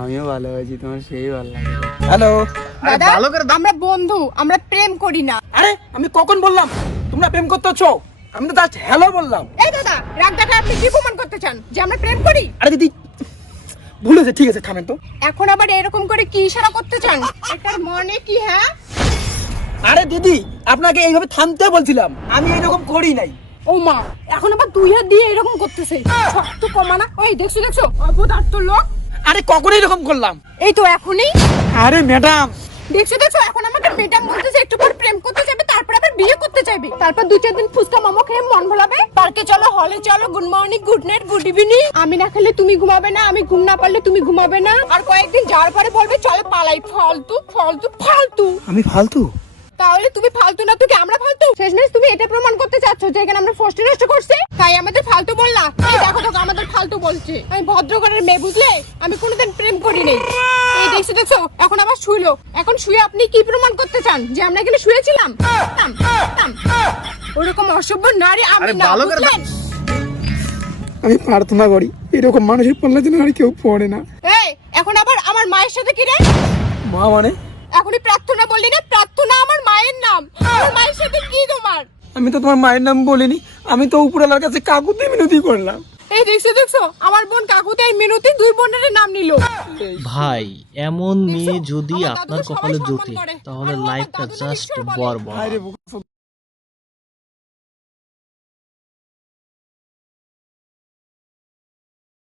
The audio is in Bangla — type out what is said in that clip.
আমিও ভালোবাসি, তোমার সেই ভালো লাগে। হ্যালো দাদা আমরা বন্ধু, আমরা প্রেম করি না। আরে আমি কখন বললাম তোমরা প্রেম করতেছো? আমি তো জাস্ট হ্যালো বললাম। এই দাদা রাগ দেখা আপনি কি প্রমাণ করতে চান যে আমরা প্রেম করি? আরে দিদি ভুল হয়েছে, ঠিক আছে থামেন তো। এখন আবার এরকম করে কি ইশারা করতে চান? এটার মানে কি? হ্যাঁ আরে দিদি আপনাকে এইভাবে থামতে বলছিলাম, আমি এরকম করি নাই। ও মা, এখন আবার দুই হাত দিয়ে এরকম করতেছে। শক্ত কমানা। ওই দেখছো অপদার্থ লোক। আরে কখন এরকম করলাম? এই তো এখনই। আরে ম্যাডাম দেখছো এখন আমাকে ম্যাডাম বলতেছে, একটু পর প্রেম করতে যাবে, তারপর আবার বিয়ে করতে চাইবে, তারপর 2-4 দিন ফুচকা মোমো খেয়ে মন ভোলাবে, পার্কে চলো, হলে চলো, good morning, good night, good evening. আমি না খেলে তুমি ঘুমাবে না, আমি ঘুম না পারলে তুমি ঘুমাবে না, আর কয়েকদিন যাওয়ার পরে বলবে চলো পালাই। ফালতু ফালতু ফালতু। আমি ফালতু? তাহলে তুমি ফালতু না তো কি আমরা ফালতু? শেষমেশ তুমি এটা প্রমাণ করতে চাচ্ছ যে এখানে আমরা ফার্স্ট নষ্ট করছি, তাই আমাদের ফালতু বললা? এই দেখো তো আমাদের ফালতু বলছে। আমি ভদ্র ঘরের মেয়ে, বুঝলে? আমি কোনোদিন প্রেম করি নাই। এই দেখছো এখন আবার শুইলো। এখন শুয়ে আপনি কি প্রমাণ করতে চান যে আমরা এখানে শুয়েছিলাম? ওরকম অসভ্য নারী আমি না, বুঝলেন? আমি প্রার্থনা করি এরকম মানুষের পাল্লা যেন আর কেউ পড়ে না। এই এখন আবার আমার মায়ের সাথে কি রে? মা মানে? এখনই প্রার্থনা বললি না? প্রার্থনা আমার মায়ের নাম। আমার মায়ের সাথে কি তোমার? আমি তো তোমার মায়ের নাম বলিনি, আমি তো উপরওয়ালার কাছে কাকুতি মিনতি করলাম। এই দেখছো আমার বোন কাকুতে আর মিনতি দুই বোনের নাম নিল। ভাই এমন মেয়ে যদি আমার দাদু আপনার তো সবাই কপালে সম্মান জোটে করে। তাহলে আর ও আমার লাইফটা দাদু না জাস্ট ঈশ্বর বলে। বরবাদ। আরে